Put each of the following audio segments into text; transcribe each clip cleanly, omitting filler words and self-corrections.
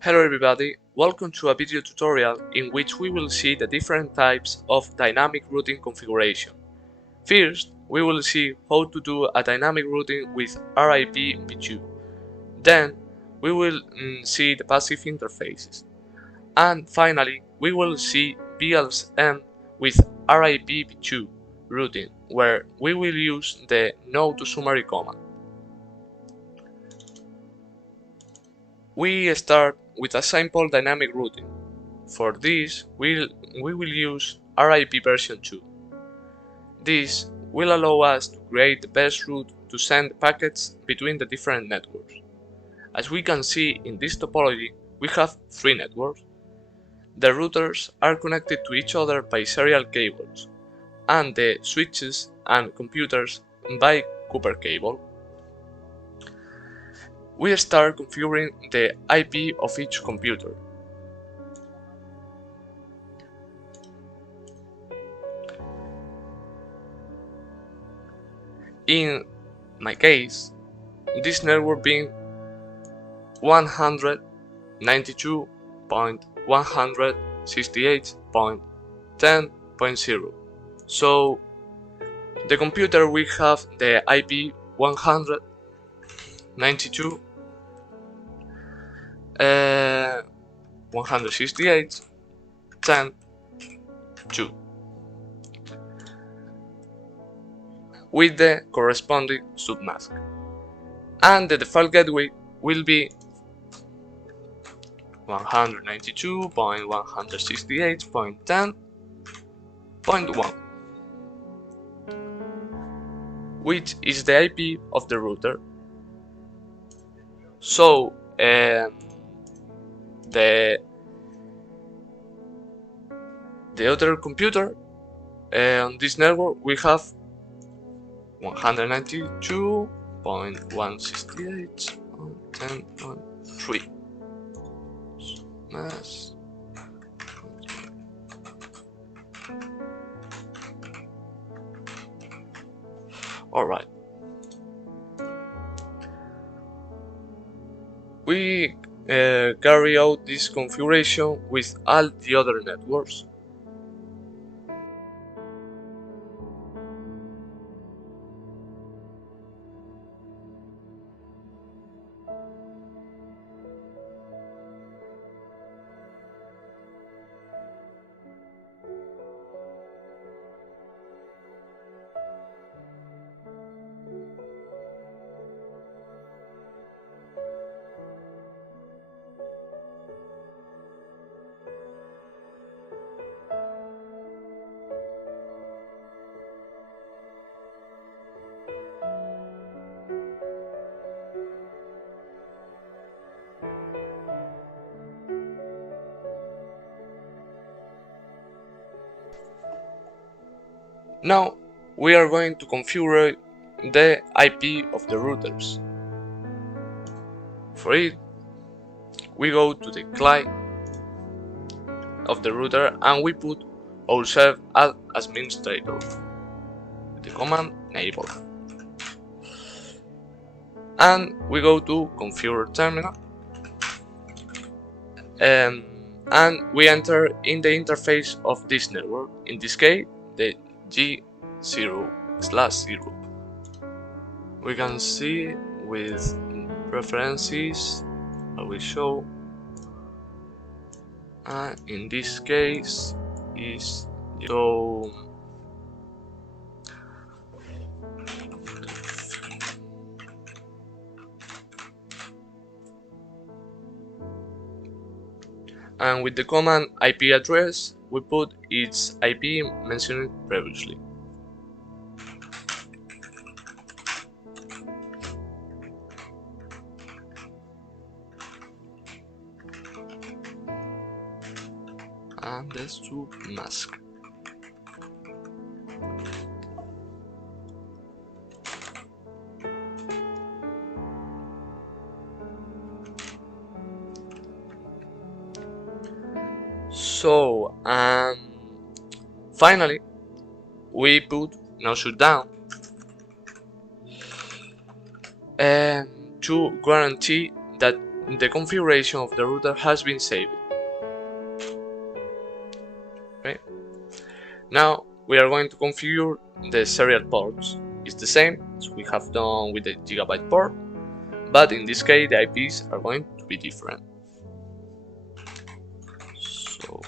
Hello everybody, welcome to a video tutorial in which we will see the different types of dynamic routing configuration. First, we will see how to do a dynamic routing with RIPv2. Then, we will see the passive interfaces. And finally, we will see VLSN with RIPv2 routing, where we will use the no to summary command. We start with a simple dynamic routing. For this, we will use RIP version 2. This will allow us to create the best route to send packets between the different networks. As we can see in this topology, we have 3 networks. The routers are connected to each other by serial cables, and the switches and computers by copper cable. We start configuring the IP of each computer. In my case, this network being 192.168.10.0. So the computer will have the IP 192.168.10.2 with the corresponding submask, and the default gateway will be 192.168.10.1, which is the IP of the router. So the other computer on this network we have 192.168.10.3. Alright. We carry out this configuration with all the other networks. Now we are going to configure the IP of the routers. For it, we go to the client of the router and we put ourselves as administrator with the command enable. And we go to configure terminal and we enter in the interface of this network, in this case the G0/0. We can see with preferences I will show, and in this case is your and with the command IP address we put its IP mentioned previously. And the submask. So finally we put no shutdown to guarantee that the configuration of the router has been saved. Okay. Now we are going to configure the serial ports. It's the same as we have done with the gigabyte port, but in this case the IPs are going to be different. So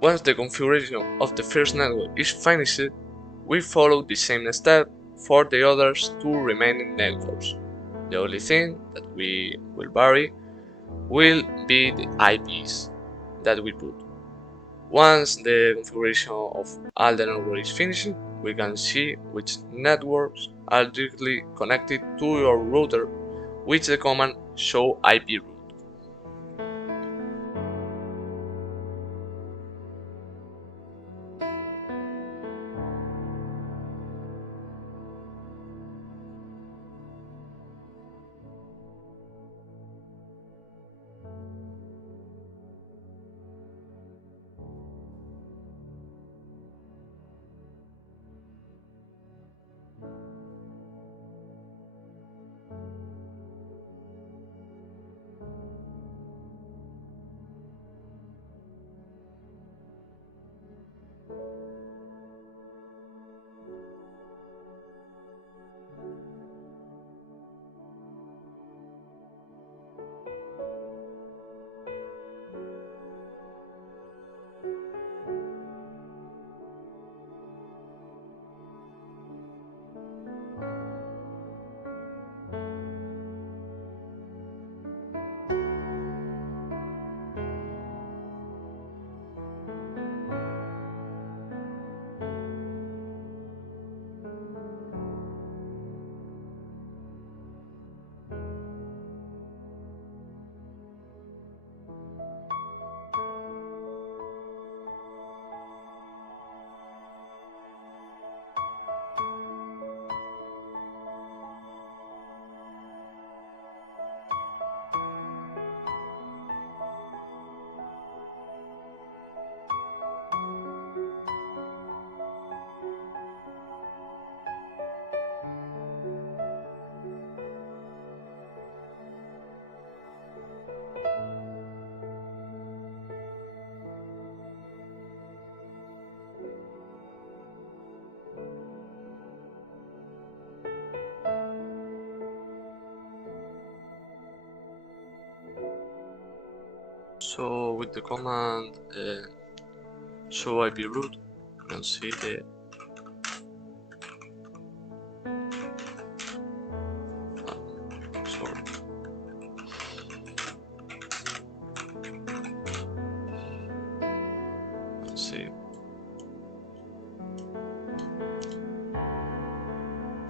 once the configuration of the first network is finished, we follow the same step for the others two remaining networks. The only thing that we will vary will be the IPs that we put. Once the configuration of all the networks is finished, we can see which networks are directly connected to your router with the command show IP route. So with the command show IP route, you can see the sorry. Let's see.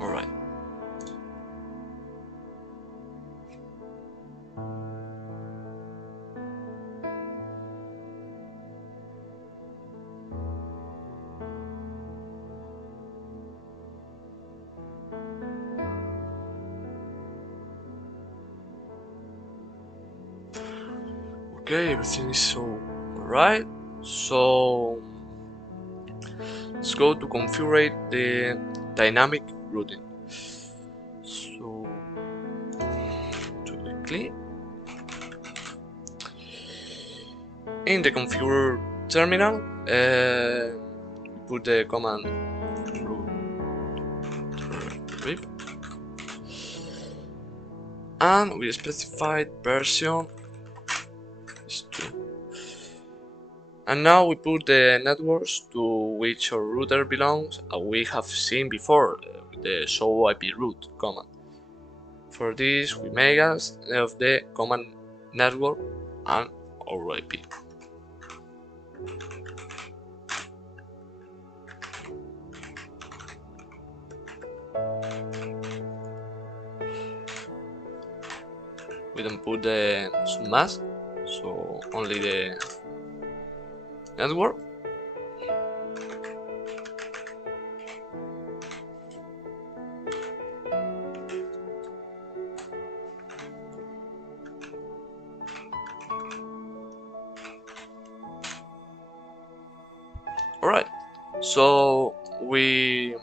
All right. Okay, everything is so alright. So let's go to configure the dynamic routing. So to quickly In the configure terminal, put the command rip, and we specified version is 2. And now we put the networks to which our router belongs, as we have seen before with the show IP route command. For this, we make use of the command network and our IP. We don't put the submask, so only the network. Alright, so we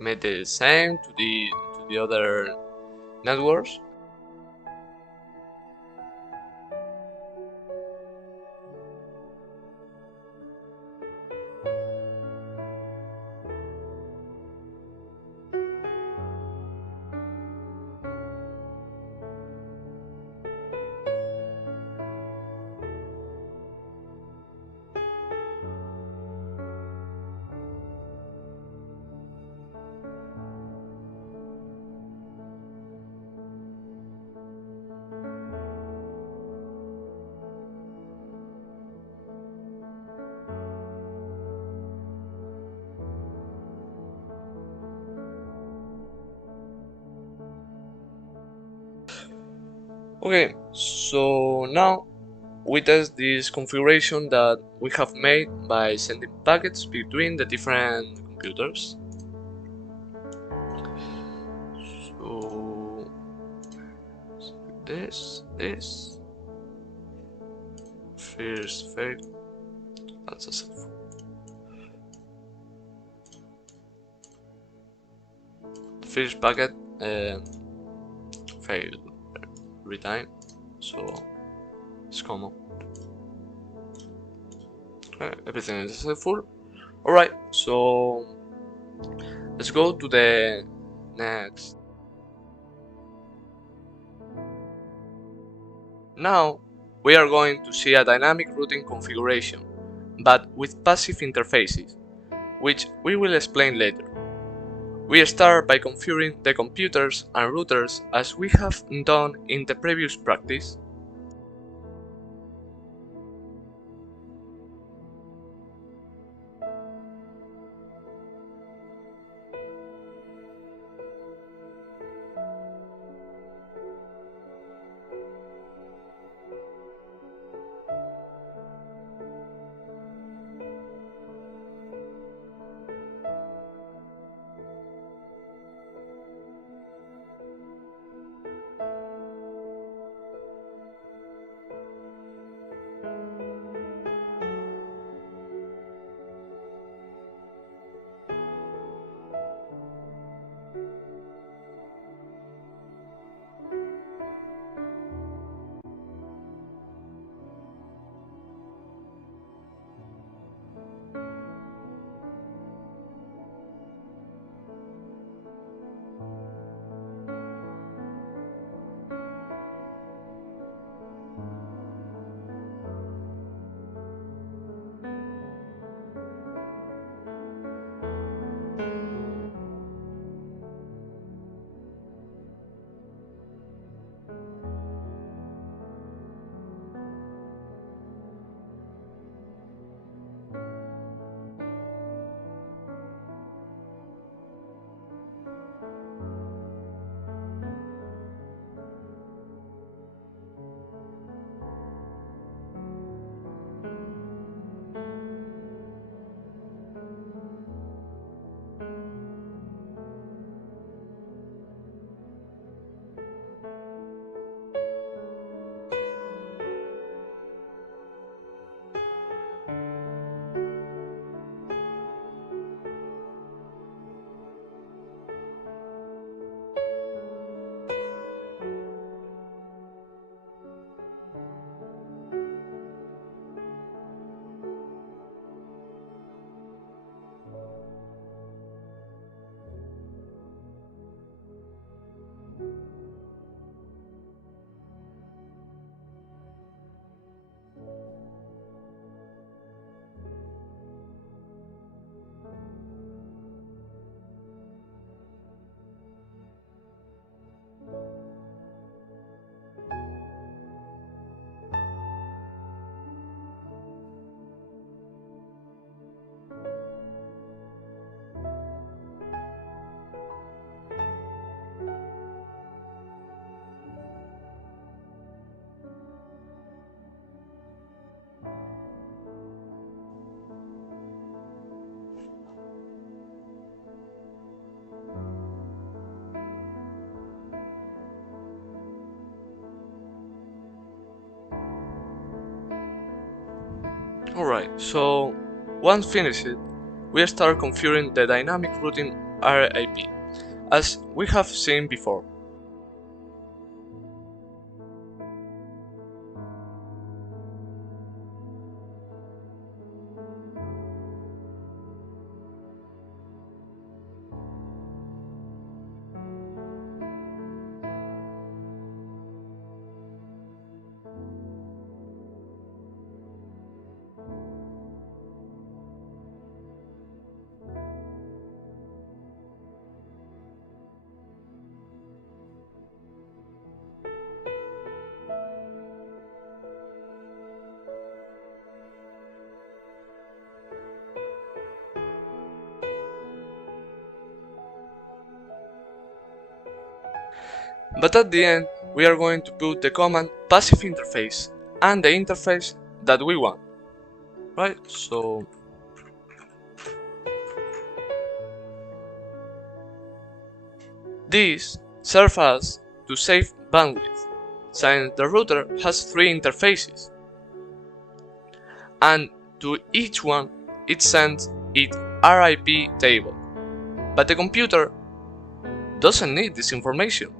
made the same to the other networks. Okay, so now we test this configuration that we have made by sending packets between the different computers. So this first fail, that's successful. The first packet failed every time, so it's common. Okay, everything is successful. Alright, so let's go to the next. Now we are going to see a dynamic routing configuration, but with passive interfaces, which we will explain later. We start by configuring the computers and routers as we have done in the previous practice. Alright, so once finished, we start configuring the dynamic routing RIP, as we have seen before. But at the end, we are going to put the command passive interface and the interface that we want, right? So this serves us to save bandwidth, since the router has 3 interfaces, and to each one it sends its RIP table. But the computer doesn't need this information,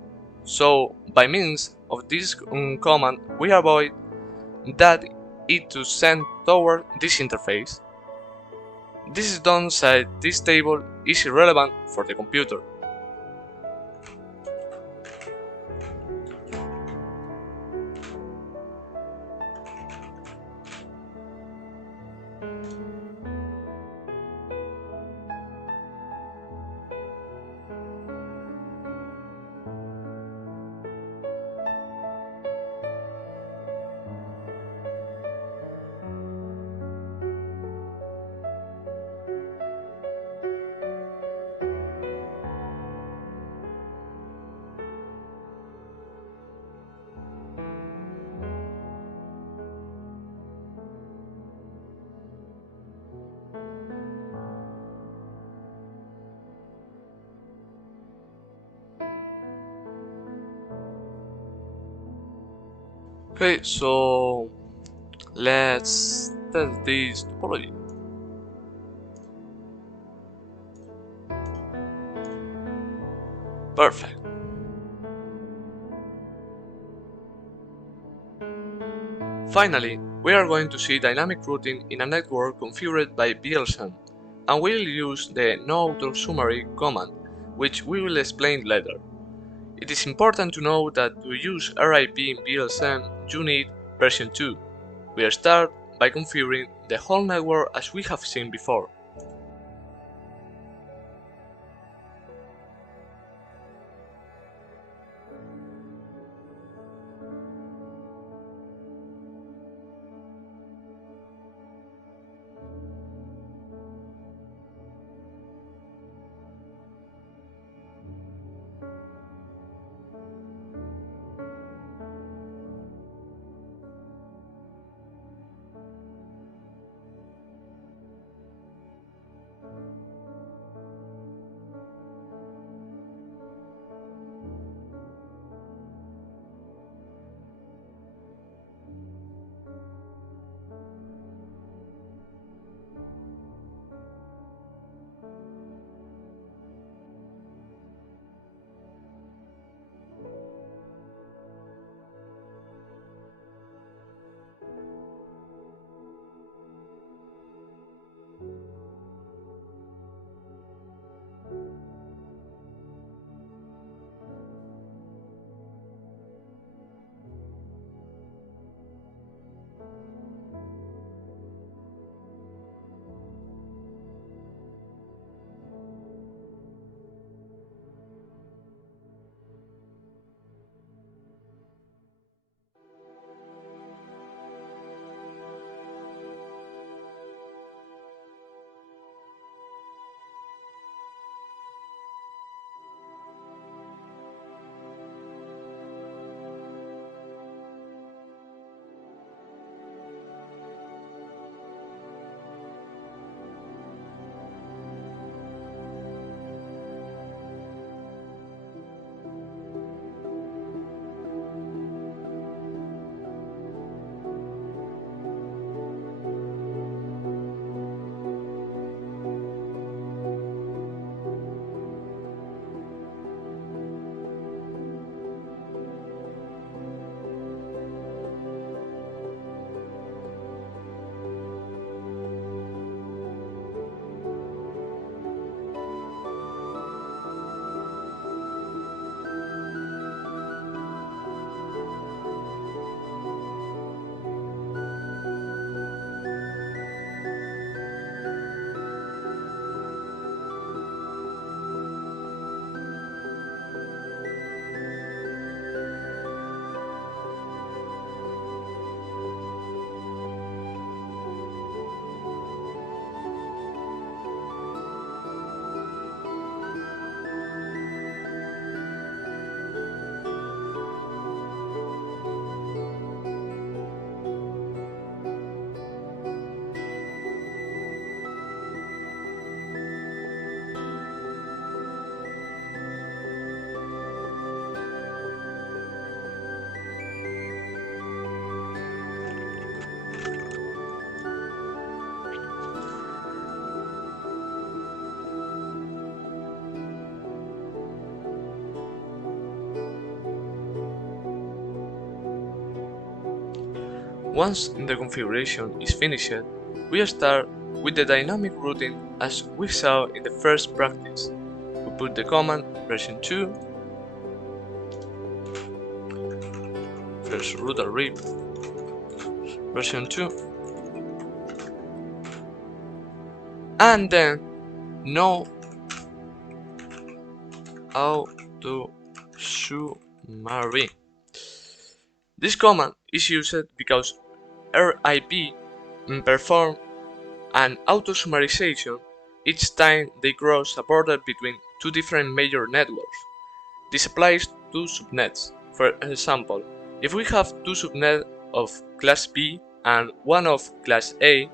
so by means of this command we avoid that it to send toward this interface. This is done so this table is irrelevant for the computer. Okay, so let's test this topology. Perfect. Finally, we are going to see dynamic routing in a network configured by VLSM, and we'll use the noAutoSummary command, which we will explain later. It is important to know that to use RIP in VLSM, you need version 2. We start by configuring the whole network as we have seen before. Once the configuration is finished, we start with the dynamic routing as we saw in the first practice. We put the command version 2, first root or rip, version 2, and then no auto-summary. This command is used because RIP perform an auto-summarization each time they cross a border between two different major networks. This applies to subnets. For example, if we have two subnets of class B and one of class A,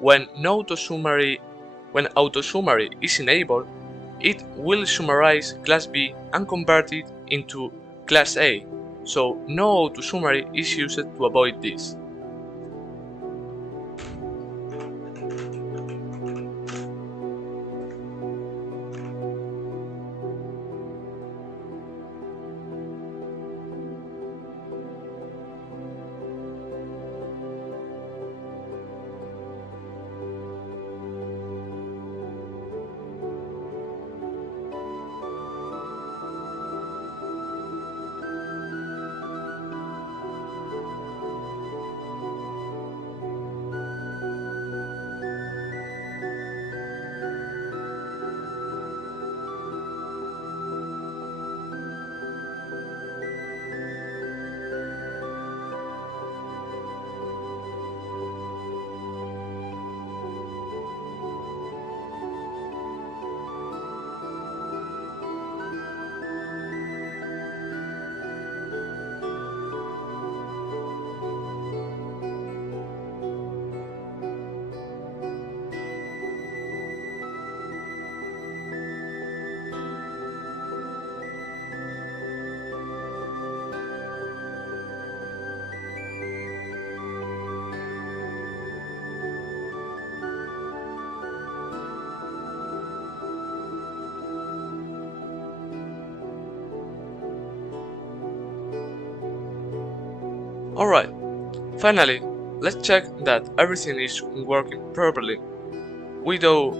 when auto-summary is enabled, it will summarize class B and convert it into class A, so no auto-summary is used to avoid this. Alright, finally, let's check that everything is working properly. We do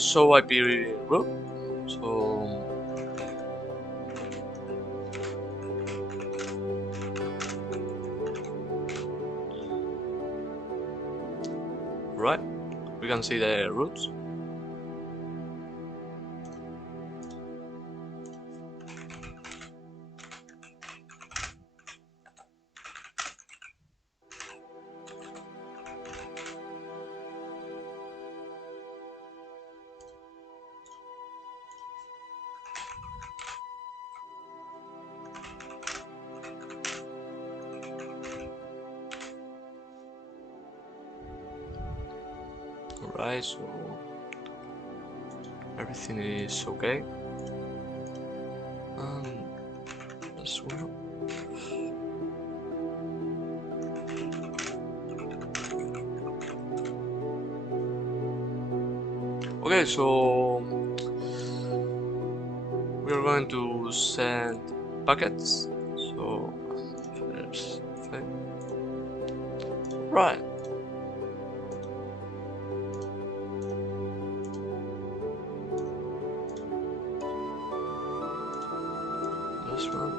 show IP root, so right, we can see the roots. Alright, so everything is okay. That's well. Okay, so we're going to send packets. So first thing, right. This one.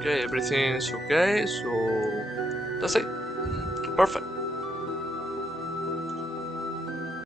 Okay, everything's okay, so that's it. Perfect.